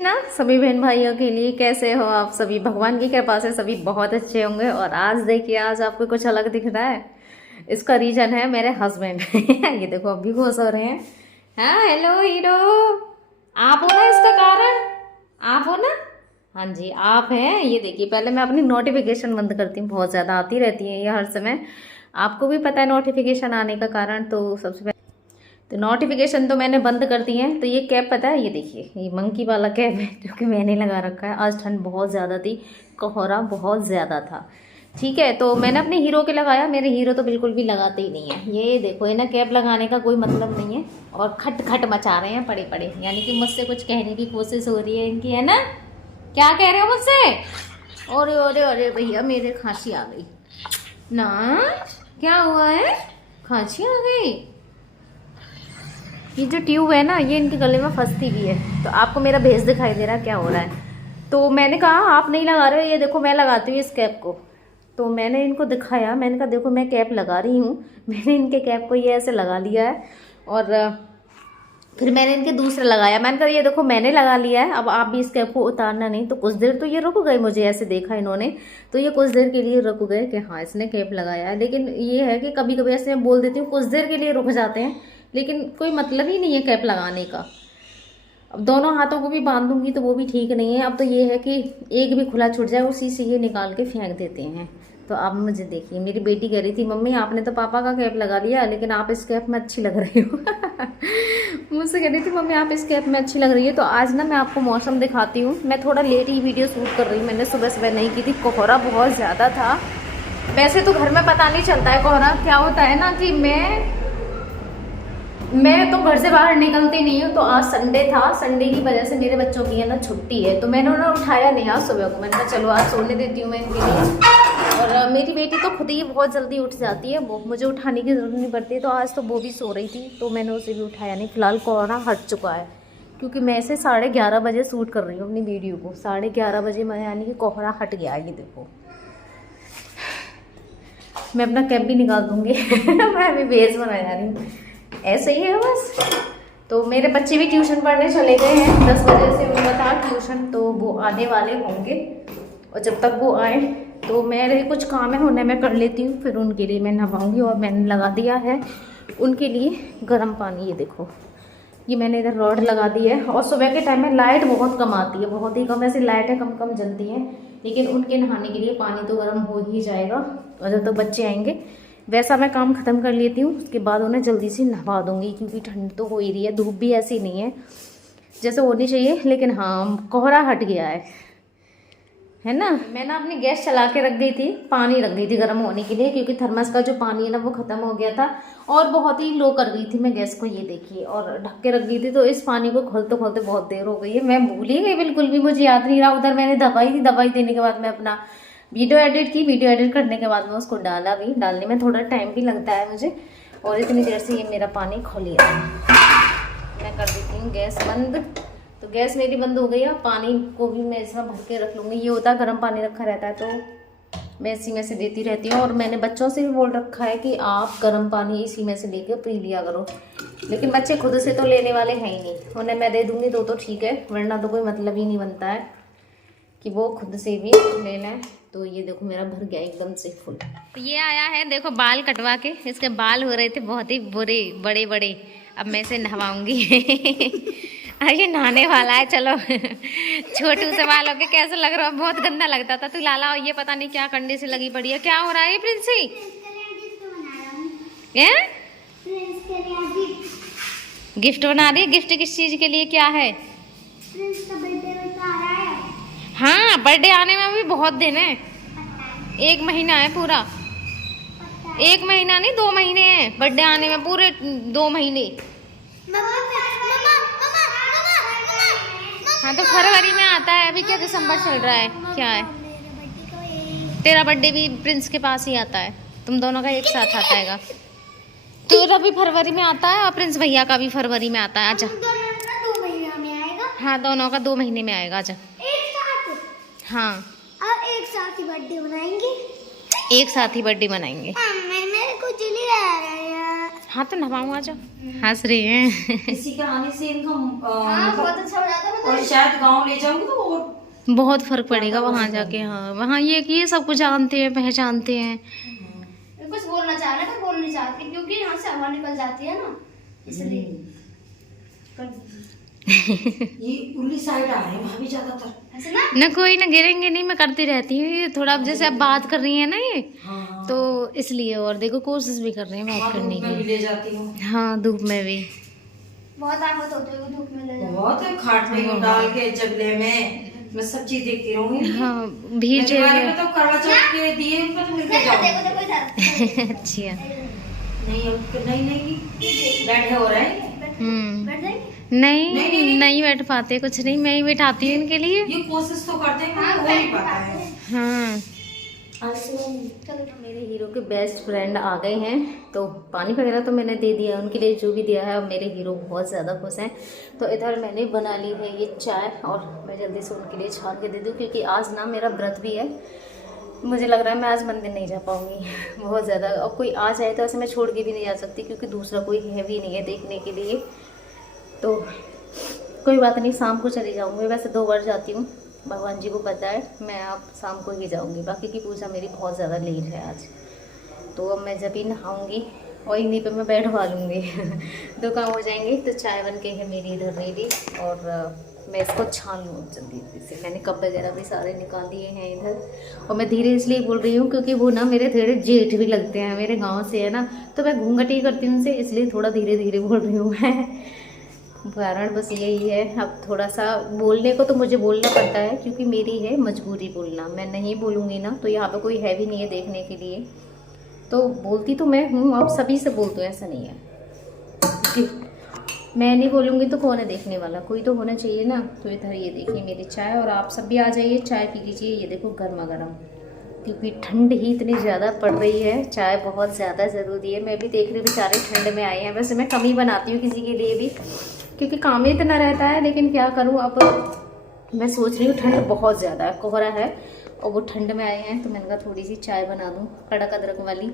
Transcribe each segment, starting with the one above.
ना सभी बहन भाइयों के लिए कैसे हो आप सभी। भगवान की कृपा से सभी बहुत अच्छे होंगे। और आज देखिए, आज आपको कुछ अलग दिख रहा है। इसका रीजन है मेरे हस्बैंड। ये देखो अभी खुश हो रहे हैं। हाँ, हेलो हीरो, आप हो ना इसका कारण? आप हो ना? हाँ जी, आप हैं। ये देखिए, पहले मैं अपनी नोटिफिकेशन बंद करती हूँ, बहुत ज़्यादा आती रहती है ये हर समय। आपको भी पता है नोटिफिकेशन आने का कारण। तो सबसे पहले तो नोटिफिकेशन तो मैंने बंद कर दी है। तो ये कैप पता है, ये देखिए, ये मंकी वाला कैप है जो कि मैंने लगा रखा है। आज ठंड बहुत ज़्यादा थी, कोहरा बहुत ज़्यादा था। ठीक है, तो मैंने अपने हीरो के लगाया। मेरे हीरो तो बिल्कुल भी लगाते ही नहीं है। ये देखो, इन्हें कैप लगाने का कोई मतलब नहीं है और खट खट मचा रहे हैं पड़े पड़े। यानी कि मुझसे कुछ कहने की कोशिश हो रही है इनकी, है ना? क्या कह रहे हो मुझसे? अरे अरे अरे भैया, मेरे खांसी आ गई ना। क्या हुआ है? खांसी आ गई? ये जो ट्यूब है ना, ये इनके गले में फंसती भी है। तो आपको मेरा भेस दिखाई दे रहा है क्या हो रहा है? तो मैंने कहा आप नहीं लगा रहे हो, ये देखो मैं लगाती हूँ इस कैप को। तो मैंने इनको दिखाया, मैंने कहा देखो मैं कैप लगा रही हूँ। मैंने इनके कैप को ये ऐसे लगा लिया है। और फिर मैंने इनके दूसरा लगाया। मैंने कहा ये देखो मैंने लगा लिया है, अब आप भी इस कैप को उतारना नहीं। तो कुछ देर तो ये रुक गए, मुझे ऐसे देखा इन्होंने। तो ये कुछ देर के लिए रुक गए कि हाँ इसने कैप लगाया है। लेकिन ये है कि कभी कभी ऐसे मैं बोल देती हूँ, कुछ देर के लिए रुक जाते हैं, लेकिन कोई मतलब ही नहीं है कैप लगाने का। अब दोनों हाथों को भी बांध दूंगी तो वो भी ठीक नहीं है। अब तो ये है कि एक भी खुला छूट जाए, उसी से ये निकाल के फेंक देते हैं। तो अब मुझे देखिए, मेरी बेटी कह रही थी मम्मी आपने तो पापा का कैप लगा लिया, लेकिन आप इस कैप में अच्छी लग रही हो। मुझसे कह रही थी मम्मी आप इस कैप में अच्छी लग रही है। तो आज ना मैं आपको मौसम दिखाती हूँ। मैं थोड़ा लेट ही वीडियो शूट कर रही हूँ, मैंने सुबह सुबह नहीं की थी, कोहरा बहुत ज़्यादा था। वैसे तो घर में पता नहीं चलता है कोहरा। क्या होता है ना कि मैं तो घर से बाहर निकलती नहीं हूँ। तो आज संडे था, संडे की वजह से मेरे बच्चों की है ना छुट्टी है। तो मैंने उन्हें उठाया नहीं आज सुबह को। मैंने कहा चलो आज सोने देती हूँ मैं इनके लिए। और मेरी बेटी तो खुद ही बहुत जल्दी उठ जाती है, वो मुझे उठाने की ज़रूरत नहीं पड़ती है। तो आज तो वो भी सो रही थी, तो मैंने उसे भी उठाया नहीं। फिलहाल कोहरा हट चुका है, क्योंकि मैं इसे 11:30 बजे शूट कर रही हूँ अपनी वीडियो को। 11:30 बजे मैं, यानी कि कोहरा हट गया है। ये देखो, मैं अपना कैप भी निकाल दूंगी। मैं अभी बेस बना जा रही हूँ, ऐसे ही है बस। तो मेरे बच्चे भी ट्यूशन पढ़ने चले गए हैं, 10 बजे से उनका था ट्यूशन। तो वो आने वाले होंगे, और जब तक वो आए तो मेरे कुछ काम है उन्हें मैं कर लेती हूँ। फिर उनके लिए मैं नहाऊंगी। और मैंने लगा दिया है उनके लिए गर्म पानी। ये देखो, ये मैंने इधर रॉड लगा दी है। और सुबह के टाइम में लाइट बहुत कम आती है, बहुत ही कम, ऐसी लाइटें कम कम जलती हैं। लेकिन उनके नहाने के लिए पानी तो गर्म हो ही जाएगा। और जब तक बच्चे आएंगे वैसा मैं काम ख़त्म कर लेती हूँ, उसके बाद उन्हें जल्दी से नहवा दूँगी। क्योंकि ठंड तो हो ही रही है, धूप भी ऐसी नहीं है जैसे होनी चाहिए। लेकिन हाँ, कोहरा हट गया है ना। मैं ना अपनी गैस चला के रख दी थी, पानी रख दी थी गर्म होने के लिए, क्योंकि थर्मस का जो पानी है ना वो ख़त्म हो गया था। और बहुत ही लो कर गई थी मैं गैस को, ये देखिए, और ढक के रख दी थी। तो इस पानी को खोलते खोलते बहुत देर हो गई है, मैं भूल ही गई, बिल्कुल भी मुझे याद नहीं रहा। उधर मैंने दवाई दी, दवाई देने के बाद मैं अपना वीडियो एडिट की, वीडियो एडिट करने के बाद में उसको डाला भी। डालने में थोड़ा टाइम भी लगता है मुझे। और इतनी देर से ये मेरा पानी खोलिए, मैं कर देती हूँ गैस बंद। तो गैस मेरी बंद हो गई है। पानी को भी मैं इसमें भर के रख लूँगी। ये होता है गर्म पानी रखा रहता है, तो मैं इसी में से देती रहती हूँ। और मैंने बच्चों से भी बोल रखा है कि आप गर्म पानी इसी में से लेकर पी लिया करो। लेकिन बच्चे खुद से तो लेने वाले हैं ही नहीं, उन्हें मैं दे दूँगी तो ठीक है, वरना तो कोई मतलब ही नहीं बनता है कि वो खुद से भी ले लें। तो ये देखो मेरा भर गया एकदम से फुल। तो ये आया है, देखो बाल कटवा के, इसके बाल हो रहे थे बहुत ही बुरे, बड़े बड़े। अब मैं इसे नहवाऊंगी। अरे नहाने वाला है, चलो। छोटू से बाल होके कैसा लग रहा है? बहुत गंदा लगता था। तू लाला, ये पता नहीं क्या कंडे से लगी पड़ी है। क्या हो रहा है प्रिंसी? गिफ्ट बना रही है? गिफ्ट किस चीज के लिए, क्या है? हाँ, बर्थडे आने में भी बहुत दिन है, 1 महीना है पूरा। 1 महीना नहीं, 2 महीने हैं बर्थडे आने में, पूरे 2 महीने। हाँ, तो फरवरी में आता है। अभी क्या दिसंबर चल रहा है, क्या है? तेरा बर्थडे भी प्रिंस के पास ही आता है, तुम दोनों का एक साथ आता है। तेरा भी फरवरी में आता है और प्रिंस भैया का भी फरवरी में आता है। आजा। 2 महीना में आएगा। हाँ, दोनों का 2 महीने में आएगा। आजा। हाँ, और एक साथ ही बर्थडे मनाएंगे। एक साथ ही बर्थडे मनाएंगे। मेरे को चिल्ली आ रहा है। हाँ तो नहाऊँ आ जाओ। हंस रही हैं। किसी के आने से इनका हाँ बहुत अच्छा हो जाता है और शायद गांव ले जाऊंगी तो और बहुत फर्क पड़ेगा वहाँ जाके। हाँ वहाँ ये कि ये सबको जानते हैं पहचानते हैं। कुछ बोलना चाह रहे थे बोल नहीं चाहती क्योंकि यहाँ से हवा निकल जाती है ना इसलिए ये उर्ली साइड आ रहे हैं भाभी ज्यादातर ऐसे ना। न कोई ना गिरेंगे नहीं, मैं करती रहती हूँ ये थोड़ा। अब जैसे आप बात कर रही हैं ना ये, हाँ तो इसलिए। और देखो कोशिश भी कर रहे हैं बात हाँ, करने धूप में भी की। ले जाती हूँ हाँ धूप में भी। बहुत आफत होती है धूप में ले जाओ। बहुत है खाट में डाल के जगले में मैं सब चीज देखती रहूंगी। हाँ भीड़ मेरे बारे में तो करवा चौथ के दिए उन पर तो मिलके देखो जाओ। देखो इधर अच्छा। नहीं नहीं बैठे हो रहे हैं बैठ जाएंगे। नहीं बैठ पाते, कुछ नहीं, मैं ही बैठाती हूँ इनके लिए। ये कोशिश तो करते हैं हाँ पर हो नहीं पाता है। हाँ चलो मेरे हीरो के बेस्ट फ्रेंड आ गए हैं, तो पानी वगैरह तो मैंने दे दिया उनके लिए, जो भी दिया है। अब मेरे हीरो बहुत ज़्यादा खुश हैं। तो इधर मैंने बना ली है ये चाय, और मैं जल्दी से उनके लिए छान के दे दूँ, क्योंकि आज ना मेरा व्रत भी है। मुझे लग रहा है मैं आज मंदिर नहीं जा पाऊँगी बहुत ज़्यादा। और कोई आ जाए तो ऐसे मैं छोड़ के भी नहीं जा सकती, क्योंकि दूसरा कोई है भी नहीं है देखने के लिए। तो कोई बात नहीं, शाम को चली जाऊँगी। वैसे 2 बार जाती हूँ, भगवान जी को पता है। मैं अब शाम को ही जाऊँगी, बाकी की पूजा मेरी बहुत ज़्यादा लेट है आज। तो अब मैं जब ही नहाऊँगी और इन्हीं पे मैं बैठवा लूँगी 2 काम हो जाएंगे। तो चाय बन के है मेरी इधर रेडी, और मैं इसको छान लूँ जल्दी से। मैंने कप वगैरह भी सारे निकाल दिए हैं इधर। और मैं धीरे इसलिए बोल रही हूँ क्योंकि वो ना मेरे थोड़े जेठ भी लगते हैं, मेरे गाँव से है ना, तो मैं घूंघट ही करती हूँ उनसे, इसलिए थोड़ा धीरे धीरे बोल रही हूँ मैं। कारण बस यही है। अब थोड़ा सा बोलने को तो मुझे बोलना पड़ता है, क्योंकि मेरी है मजबूरी बोलना। मैं नहीं बोलूँगी ना तो यहाँ पे कोई है भी नहीं है देखने के लिए। तो बोलती तो मैं हूँ, अब सभी से बोलती हूँ, ऐसा नहीं है। क्योंकि मैं नहीं बोलूँगी तो कौन है देखने वाला, कोई तो होना चाहिए ना। तो इधर ये देखिए मेरी चाय, और आप सब भी आ जाइए चाय पी लीजिए। ये देखो गर्मा गर्म, क्योंकि ठंड ही इतनी ज़्यादा पड़ रही है, चाय बहुत ज़्यादा ज़रूरी है। मैं भी देख रही हूँ बेचारे ठंड में आए हैं। वैसे मैं कम ही बनाती हूँ किसी के लिए भी, क्योंकि काम ही इतना रहता है। लेकिन क्या करूँ, अब मैं सोच रही हूँ ठंड बहुत ज़्यादा है, कोहरा है, और वो ठंड में आए हैं, तो मैंने कहा थोड़ी सी चाय बना दूँ कड़क अदरक वाली।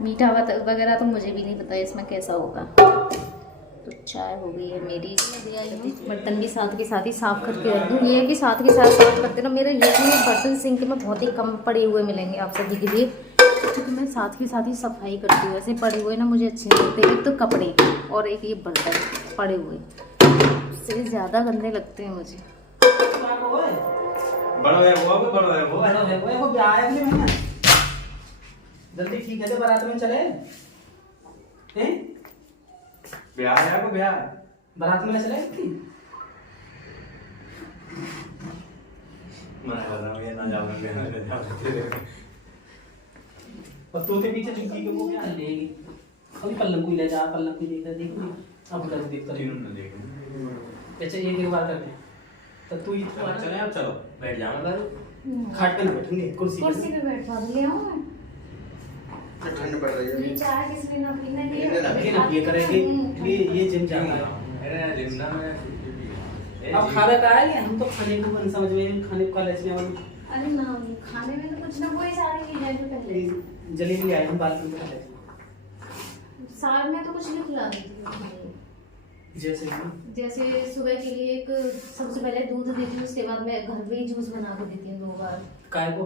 मीठा वगैरह तो मुझे भी नहीं पता इसमें कैसा होगा। तो चाय हो गई है मेरी। बर्तन भी साथ के साथ ही साफ़ करके रख दूँ। ये है कि साथ के साथ साफ़ करते ना, मेरे ये बर्तन सिंक में बहुत ही कम पड़े हुए मिलेंगे आप सभी के लिए, क्योंकि मैं साथ के साथ ही सफाई करती हूँ। ऐसे पड़े हुए ना मुझे अच्छे नहीं लगते। एक तो कपड़े और एक ये बर्तन पड़े हुए, इससे ज़्यादा गंदे लगते हैं मुझे। जल्दी ठीक है तो बारात में चले हैं? ब्याह है को ब्याह बारात में चले की? मैं कर रहा हूँ ये ना जाओ ब्याह और तोते पीछे चुकी के वो क्या लेगी? अभी पल्लम को ले जा, पल्लम को लेकर देखो अब उधर देखता तीनों ने देखो। अच्छा एक बार करते तो तू चले अब चलो बैठ जाओ अंदर। खाट पे ना बैठेंगे कुर्सी पे बैठवा दूँ, ले आऊँ मैं? ठंड पड़ रही है। ये चाय किसने ना पीना ये करेंगे ये जिम जाना है। अरे जिम ना मैं अब खाना का है हम तो खाने को नहीं समझ में खाने का लेने वाले। अरे ना, खाने में तो कुछ ना, वही सारी चीजें जो पहले जलेबी ले आए हम बात में खा लेते साग में तो कुछ नहीं खिला देती हूँ। जैसे जैसे सुबह के लिए एक सबसे पहले दूध देती हूँ, उसके बाद मैं घर पे ही जूस बना के देती हूँ 2 बार। काय को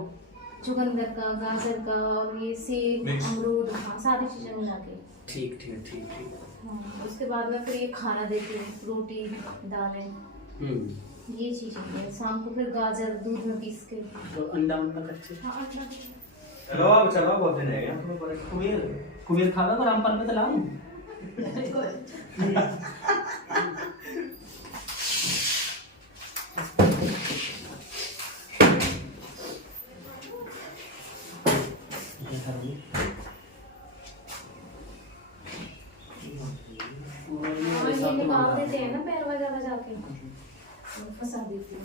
चुकंदर का, गाजर का, और ये सेब, अमरूद, हाँ सारी चीजें मिला के। ठीक ठीक ठीक ठीक। हाँ, उसके बाद में फिर ये खाना देती हूँ, रोटी दालें, ये चीजें हैं। शाम को फिर गाजर दूध में पीस के। तो अंडा उंडा कच्चे। हाँ अंडा। चलो अब चलो बहुत दिन है तुम्हें पर कुबेर खावे और रामपाल में चलाऊं। ये निकाल देते हैं ना पैर वगैरह जाके, फंसा देती हूँ।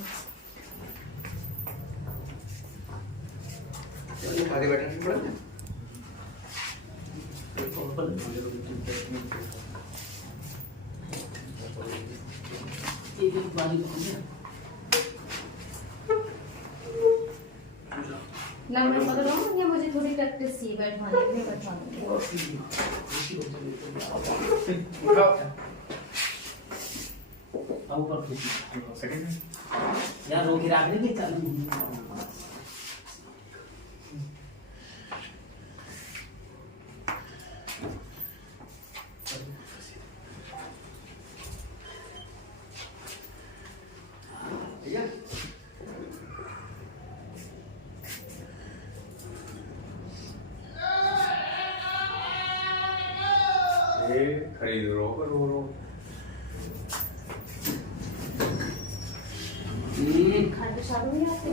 आगे बैठने पड़ा एक बारी लंबा पकड़ लो, या मुझे थोड़ी प्रैक्टिस बस ये बैठवाने के लिए बैठवा दूंगी। उठाओ अब ऊपर खींची सेकंड यार रोक के रख देंगे चल ठीक है ये खरीद रो रो खाने शालू नहीं आते।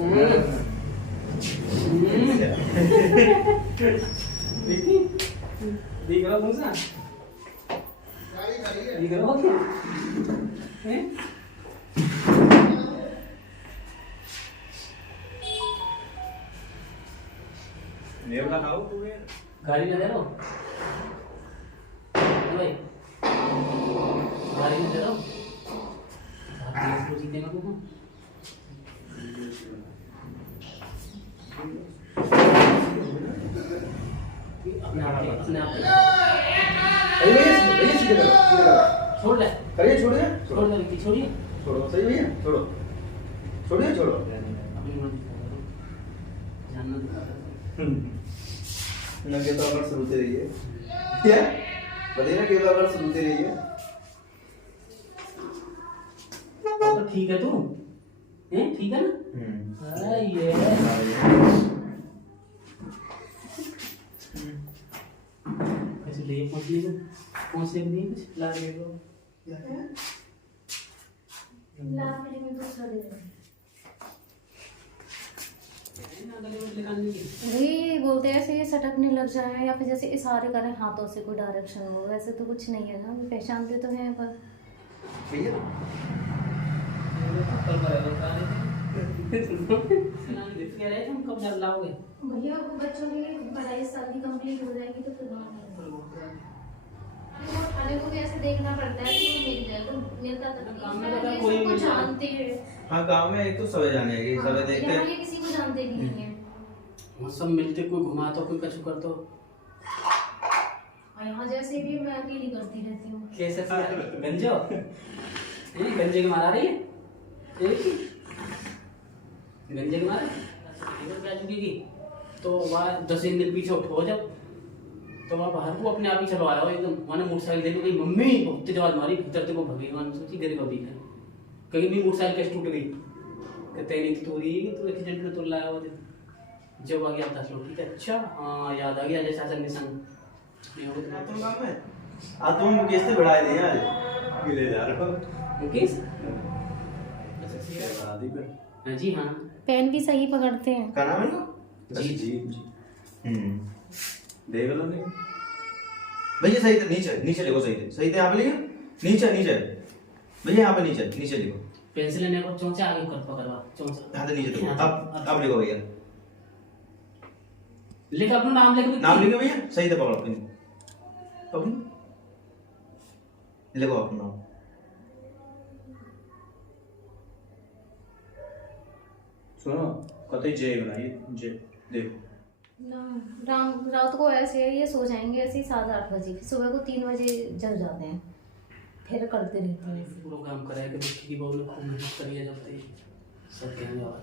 देखी देख रहा हूँ ना देख रहा हो क्या हैं नेव लगाओ पूरे गाड़ी में दे रहा हूँ भाई गाड़ी में दे रहा हूँ आप जीते ना को अपने आप अरे भैया सीधे करो छोड़ ले करिए छोड़िए छोड़ ले विक्की छोड़िए छोड़ो सही भैया छोड़ो छोड़िए छोड़ो अपनी मर्जी जानना दिखाता नंगे तो अगर शुरू से रहिए क्या बताइए ना कि तो अगर शुरू से रहिए तो ठीक है तू हैं ठीक है ना अरे ये कैसे ले पहुंचने के लिए कुछ ला ले लो लाभ में दूसरा दे रहे वही बोलते हैं ऐसे ये सटकने लग जाए या फिर जैसे इशारे करें हाथों से कोई डायरेक्शन हो, वैसे तो कुछ नहीं है ना, पहचानते तो हैं पर भैया भैया वो बच्चों की पढ़ाई साल की कंप्लीट हो जाएगी तो फिर वो थाने को भी ऐसे देखना पड़ता है कि वो मिल जाए तो मिलता काम में तक कोई सबको मिल जाए। जानते हैं। हाँ गांव में एक तो सब जाने हैं सब देखते यहाँ हैं ये किसी को जानते भी नहीं है वो सब मिलते कोई घुमाता कोई कछु करता और यहाँ जैसे भी मैं अकेली करती रहती हूँ। कैसे गंजो ये गंजे के मारा रही है एक ही गंजे के मारे क्या चुकी तो वहाँ 10 दिन पीछे उठो जब तो वहाँ बाहर को अपने आप ही चलवा रहा हो एकदम मैंने मोटरसाइकिल देखी गई मम्मी बहुत तेज आवाज मारी भीतर तक वो भगी मैंने सोची गिर गई है कहीं भी मोटरसाइकिल कैसे टूट गई कहते नहीं तो तोड़ी तो एक्सीडेंट में तो लाया वो दिन जब आ गया 10 लोग ठीक है अच्छा हाँ याद आ गया जैसा सर निशान तुम गांव में आ तुम मुकेश से बढ़ाए दिए आज मिले जा रहे हो मुकेश बना दी फिर हाँ जी हाँ पेन भी सही पकड़ते हैं। क्या नाम है इनका जी जी देख लो नहीं भैया सही थे नीचे लिखो सही थे यहाँ पे लिखो नीचे भैया यहाँ पे नीचे लिखो पेंसिल लेने को चौंचा आगे कर पकड़वा चौंचा यहाँ से नीचे देखो अब लिखो भैया लिख अपना नाम लिख नाम लिखो भैया सही थे पकड़ो लिखो अपना नाम सुनो कतई जे बनाइए जे देखो ना रात को ऐसे ये सो जाएंगे ऐसे ही 7-8 बजे, फिर सुबह को 3 बजे जग जाते हैं, फिर करते रहते हैं। पूरा काम कराया कि की बहू ने खूब मेहनत करी है जब तक सब कहने वाला